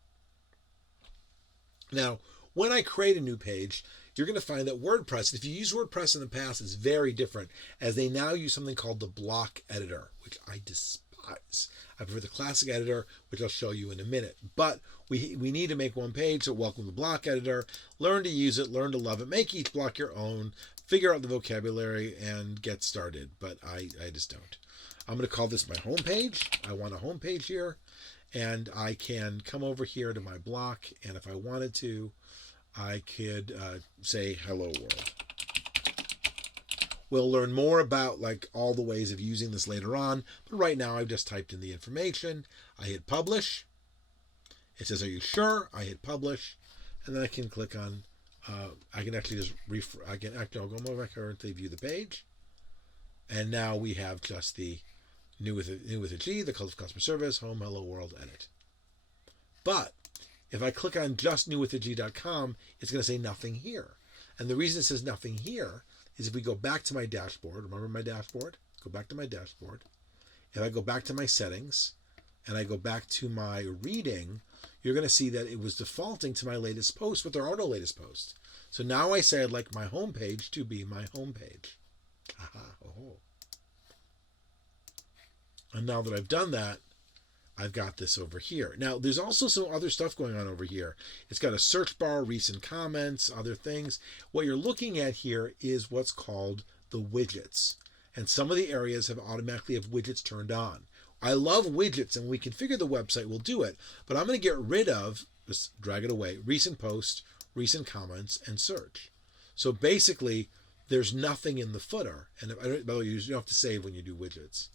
Now, when I create a new page, you're going to find that WordPress, if you use WordPress in the past, is very different, as they now use something called the block editor, which I despise. size. I prefer the classic editor, which I'll show you in a minute. But we need to make one page, so welcome to block editor. Learn to use it, learn to love it, make each block your own, figure out the vocabulary, and get started. But I just don't. I'm going to call this my home page. I want a home page here. And I can come over here to my block, and if I wanted to, I could say hello world. We'll learn more about like all the ways of using this later on, but right now I've just typed in the information. I hit publish. It says, are you sure? I hit publish, and then I can click on, I can actually just I'll go over here and view the page. And now we have just the new with a G, the customer service, home, hello world, edit. But if I click on just newwithag.com, it's going to say nothing here. And the reason it says nothing here is if we go back to my dashboard, remember my dashboard? Go back to my dashboard. If I go back to my settings and I go back to my reading, you're going to see that it was defaulting to my latest post, but there are no latest posts. So now I say I'd like my home page to be my home page. And now that I've done that, I've got this over here. Now, there's also some other stuff going on over here. It's got a search bar, recent comments, other things. What you're looking at here is what's called the widgets. And some of the areas automatically have widgets turned on. I love widgets, and when we configure the website, we'll do it. But I'm going to get rid of, just drag it away, recent post, recent comments, and search. So basically, there's nothing in the footer. And by the way, you don't have to save when you do widgets.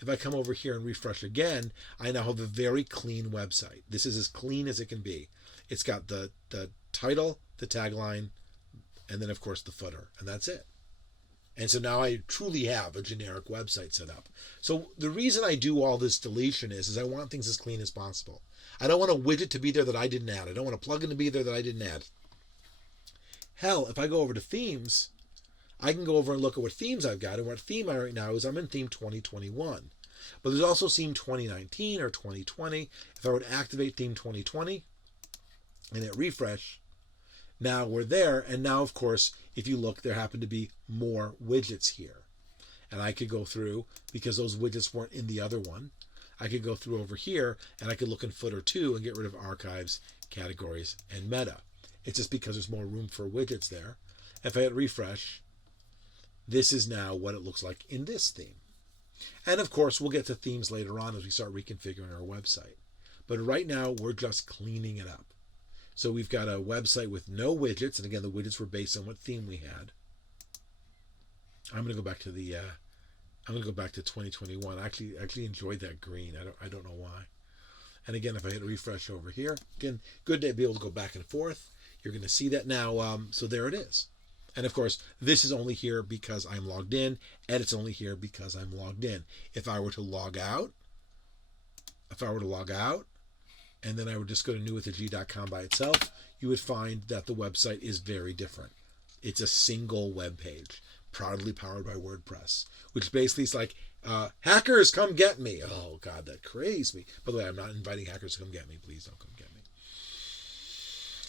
If I come over here and refresh again, I now have a very clean website. This is as clean as it can be. It's got the title, the tagline, and then, of course, the footer. And that's it. And so now I truly have a generic website set up. So the reason I do all this deletion is I want things as clean as possible. I don't want a widget to be there that I didn't add. I don't want a plugin to be there that I didn't add. Hell, if I go over to themes, I can go over and look at what themes I've got. And what theme I right now is I'm in theme 2021. But there's also theme 2019 or 2020. If I were to activate theme 2020 and hit refresh, now we're there. And now, of course, if you look, there happen to be more widgets here. And I could go through, because those widgets weren't in the other one, I could go through over here and I could look in footer 2 and get rid of archives, categories, and meta. It's just because there's more room for widgets there. If I hit refresh, this is now what it looks like in this theme. And of course, we'll get to themes later on as we start reconfiguring our website. But right now, we're just cleaning it up. So we've got a website with no widgets. And again, the widgets were based on what theme we had. I'm going to go back to I'm going to go back to 2021. I actually enjoyed that green. I don't know why. And again, if I hit refresh over here, again, good to be able to go back and forth. You're going to see that now. So there it is. And of course, this is only here because I'm logged in. Edit's only here because I'm logged in. If I were to log out, and then I would just go to newwithag.com by itself, you would find that the website is very different. It's a single web page, proudly powered by WordPress, which basically is like, hackers, come get me. Oh, God, that crazed me. By the way, I'm not inviting hackers to come get me. Please don't come get me.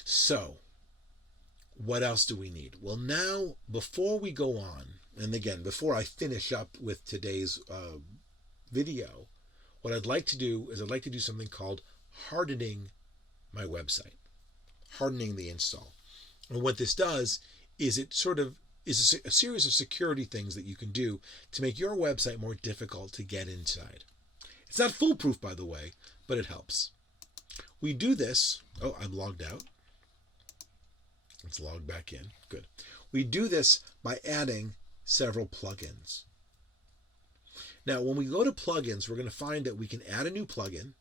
So, what else do we need? Well, now, before we go on, and again, before I finish up with today's video, what I'd like to do is I'd like to do something called hardening my website, hardening the install. And what this does is it sort of is a series of security things that you can do to make your website more difficult to get inside. It's not foolproof, by the way, but it helps. We do this. Oh, I'm logged out. Let's log back in. Good. We do this by adding several plugins. Now, when we go to plugins, we're going to find that we can add a new plugin.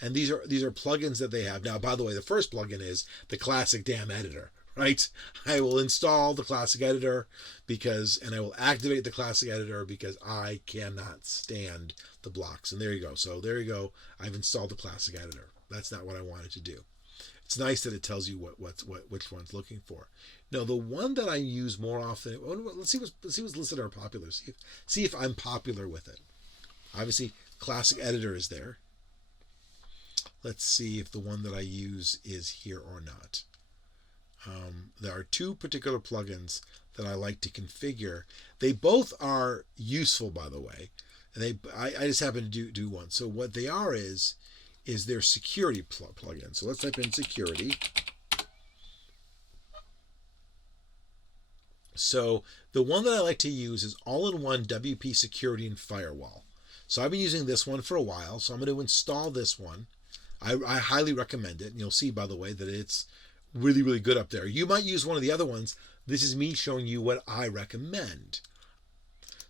And these are plugins that they have. Now, by the way, the first plugin is the classic damn editor, right? I will install the classic editor and I will activate the classic editor because I cannot stand the blocks. And there you go. So there you go. I've installed the classic editor. That's not what I wanted to do. It's nice that it tells you which one's looking for. Now, the one that I use more often, let's see what's listed are popular. See if I'm popular with it. Obviously, classic editor is there. Let's see if the one that I use is here or not. There are two particular plugins that I like to configure. They both are useful, by the way. I just happen to do one. So what they are is their security plugin. So let's type in security. So the one that I like to use is all-in-one WP Security and Firewall. So I've been using this one for a while, so I'm going to install this one. I highly recommend it, and you'll see, by the way, that it's really, really good up there. You might use one of the other ones. This is me showing you what I recommend.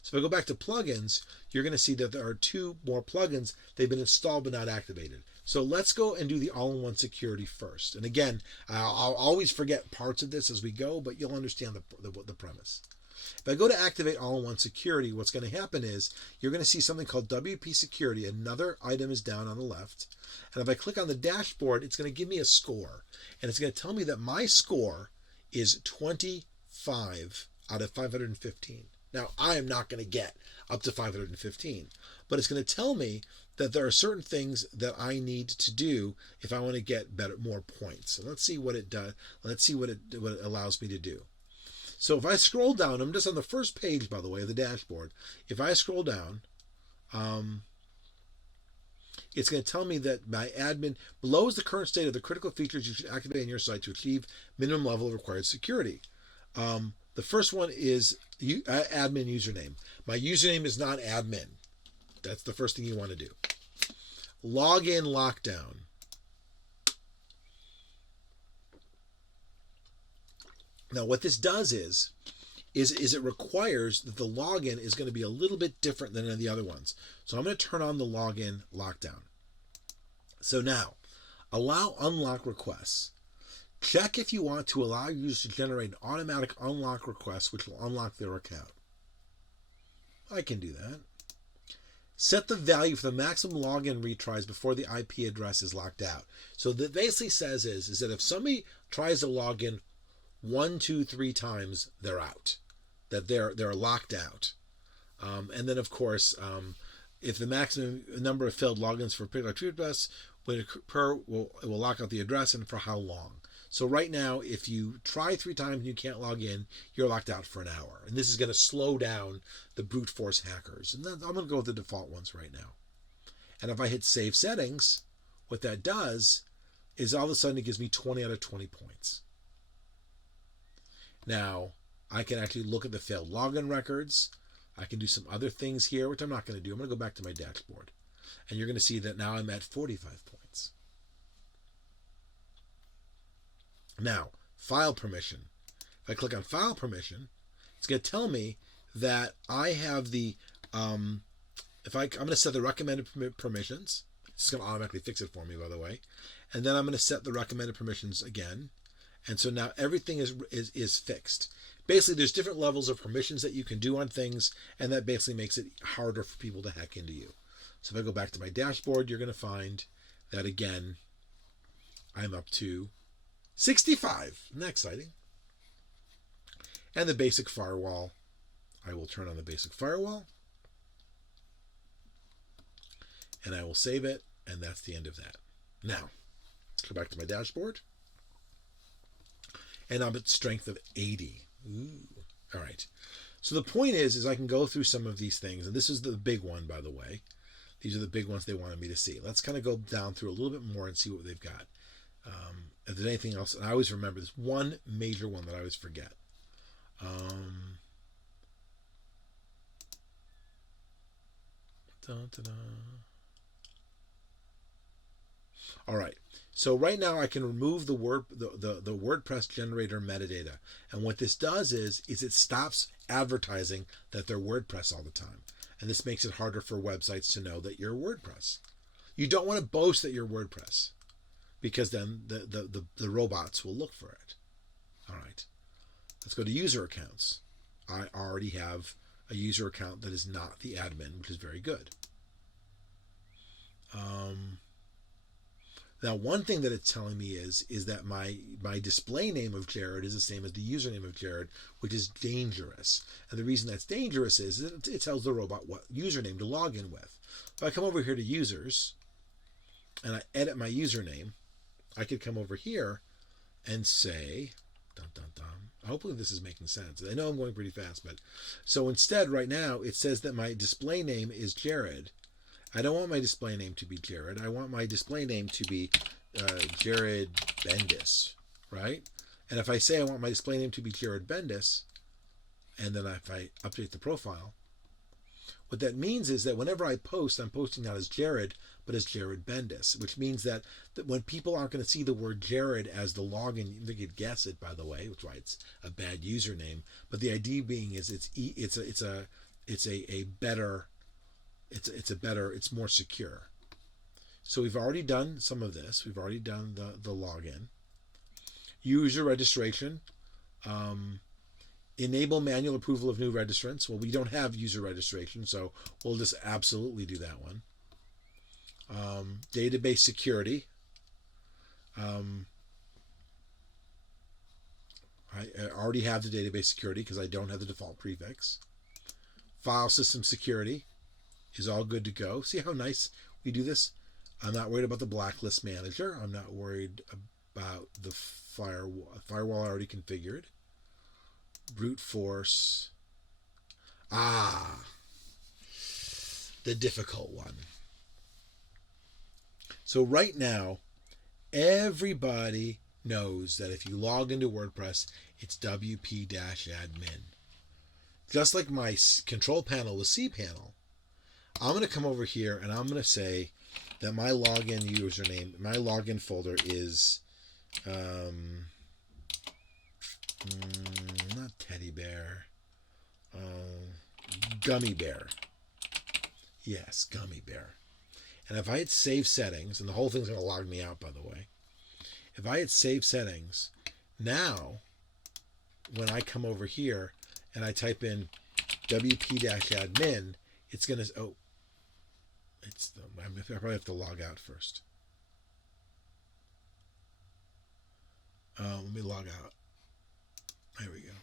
So if I go back to plugins, you're going to see that there are two more plugins. They've been installed but not activated. So let's go and do the all-in-one security first. And again, I'll always forget parts of this as we go, but you'll understand the premise. If I go to activate all-in-one security, what's going to happen is you're going to see something called WP Security. Another item is down on the left. And if I click on the dashboard, it's going to give me a score. And it's going to tell me that my score is 25 out of 515. Now, I am not going to get up to 515, but it's going to tell me that there are certain things that I need to do if I want to get more points. So let's see what it does. Let's see what it allows me to do. So if I scroll down, I'm just on the first page, by the way, of the dashboard. If I scroll down, it's going to tell me that my admin below is the current state of the critical features you should activate on your site to achieve minimum level of required security. The first one is admin username. My username is not admin. That's the first thing you want to do. Login lockdown. Now what this does is it requires that the login is going to be a little bit different than the other ones. So I'm going to turn on the login lockdown. So now, allow unlock requests. Check if you want to allow users to generate an automatic unlock request which will unlock their account. I can do that. Set the value for the maximum login retries before the IP address is locked out. So that basically says is that if somebody tries to log in 1, 2, 3 times, they're out. That they're locked out. And then of course, if the maximum number of failed logins for a particular IP address when it will lock out the address and for how long. So right now, if you try 3 times and you can't log in, you're locked out for an hour. And this is going to slow down the brute force hackers. And then I'm going to go with the default ones right now. And if I hit save settings, what that does is all of a sudden it gives me 20 out of 20 points. Now, I can actually look at the failed login records. I can do some other things here, which I'm not going to do. I'm going to go back to my dashboard. And you're going to see that now I'm at 45 points. Now, file permission. If I click on file permission, it's going to tell me that I have the, I'm going to set the recommended permissions. It's going to automatically fix it for me, by the way. And then I'm going to set the recommended permissions again. And so now everything is fixed. Basically, there's different levels of permissions that you can do on things, and that basically makes it harder for people to hack into you. So if I go back to my dashboard, you're going to find that, again, I'm up to 65. Isn't that exciting? And the basic firewall. I will turn on the basic firewall. And I will save it, and that's the end of that. Now, go back to my dashboard. And I'm at strength of 80. Ooh. All right. So the point is I can go through some of these things, and this is the big one, by the way. These are the big ones they wanted me to see. Let's kind of go down through a little bit more and see what they've got. If there's anything else, and I always remember this one major one that I always forget. All right. So right now I can remove the WordPress generator metadata. And what this does is it stops advertising that they're WordPress all the time. And this makes it harder for websites to know that you're WordPress. You don't want to boast that you're WordPress, because then the robots will look for it. All right. Let's go to user accounts. I already have a user account that is not the admin, which is very good. Now, one thing that it's telling me is that my display name of Jared is the same as the username of Jared, which is dangerous. And the reason that's dangerous is that it tells the robot what username to log in with. If I come over here to users and I edit my username, I could come over here and say, Hopefully this is making sense. I know I'm going pretty fast, but so instead right now it says that my display name is Jared. I don't want my display name to be Jared. I want my display name to be Jared Bendis, right? And if I say I want my display name to be Jared Bendis, and then if I update the profile, what that means is that whenever I post, I'm posting not as Jared, but as Jared Bendis, which means that when people aren't going to see the word Jared as the login, they could guess it, by the way, which is why it's a bad username. But the idea being is it's more secure. So we've already done some of this. We've already done the login, user registration. Enable manual approval of new registrants. Well, we don't have user registration, so we'll just absolutely do that one. Database security. I already have the database security because I don't have the default prefix. File system security is all good to go. See how nice we do this? I'm not worried about the blacklist manager. I'm not worried about the firewall. Firewall I already configured. Brute force. The difficult one. So right now, everybody knows that if you log into WordPress, it's WP-admin. Just like my control panel with cPanel, I'm going to come over here and I'm going to say that my login username, my login folder is not teddy bear, gummy bear. Yes, gummy bear. And if I hit save settings, and the whole thing's going to log me out, by the way. If I hit save settings, now when I come over here and I type in WP-admin, it's going to, I probably have to log out first. Let me log out. There we go.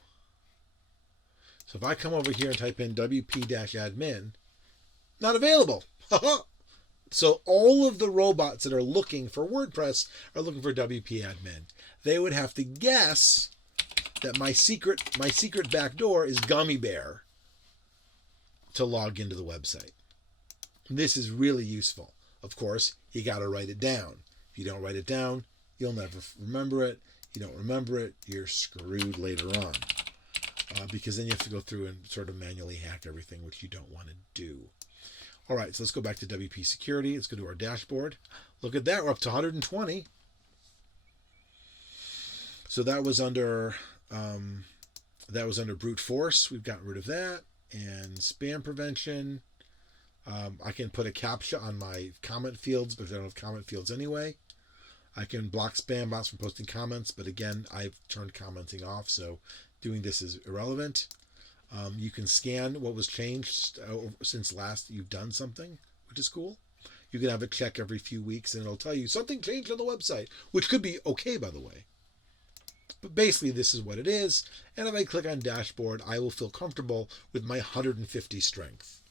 So if I come over here and type in WP-admin, not available. So all of the robots that are looking for WordPress are looking for WP-admin. They would have to guess that my secret backdoor is Gummy Bear to log into the website. This is really useful. Of course, you got to write it down. If you don't write it down, you'll never remember it. You don't remember it, you're screwed later on. Because then you have to go through and sort of manually hack everything, which you don't want to do. All right, so let's go back to WP Security. Let's go to our dashboard. Look at that, we're up to 120. So that was under brute force. We've gotten rid of that. And spam prevention. I can put a CAPTCHA on my comment fields, but I don't have comment fields anyway. I can block spam bots from posting comments, but again, I've turned commenting off, so doing this is irrelevant. You can scan what was changed since last you've done something, which is cool. You can have a check every few weeks, and it'll tell you something changed on the website, which could be okay, by the way. But basically, this is what it is, and if I click on dashboard, I will feel comfortable with my 150 strength.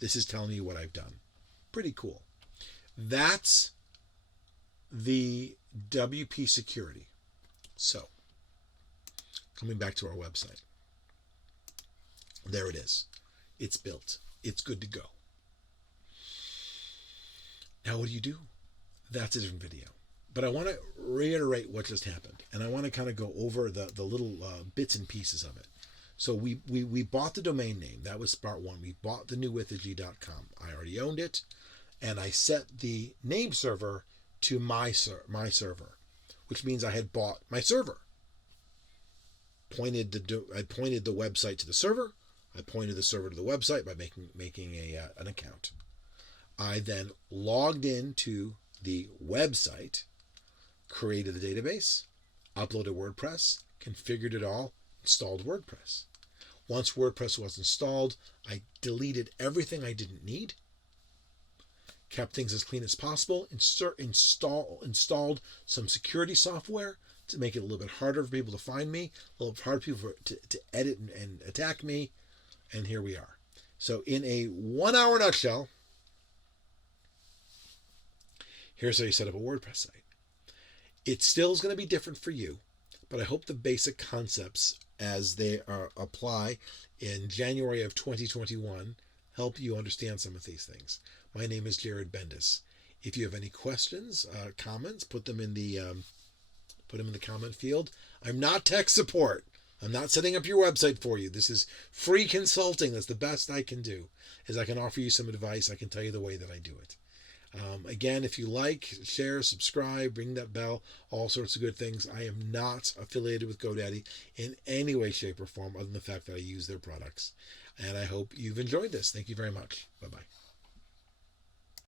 This is telling me what I've done. Pretty cool. That's the WP security. So, coming back to our website. There it is. It's built. It's good to go. Now what do? That's a different video. But I want to reiterate what just happened. And I want to kind of go over the little bits and pieces of it. So we bought the domain name. That was part one. We bought the newwithag.com. I already owned it. And I set the name server to my server, which means I had bought my server. I pointed the website to the server. I pointed the server to the website by making an account. I then logged into the website, created the database, uploaded WordPress, configured it all, installed WordPress. Once WordPress was installed, I deleted everything I didn't need, kept things as clean as possible, installed some security software to make it a little bit harder for people to find me, a little harder for people to edit and attack me, and here we are. So in a 1 hour nutshell, here's how you set up a WordPress site. It still is going to be different for you, but I hope the basic concepts as they apply in January of 2021 help you understand some of these things. My name is Jared Bendis. If you have any questions, comments, put them in the comment field. I'm not tech support. I'm not setting up your website for you. This is free consulting. That's the best I can do, is I can offer you some advice. I can tell you the way that I do it. Again, if you like, share, subscribe, ring that bell, all sorts of good things. I am not affiliated with GoDaddy in any way, shape, or form other than the fact that I use their products. And I hope you've enjoyed this. Thank you very much. Bye-bye.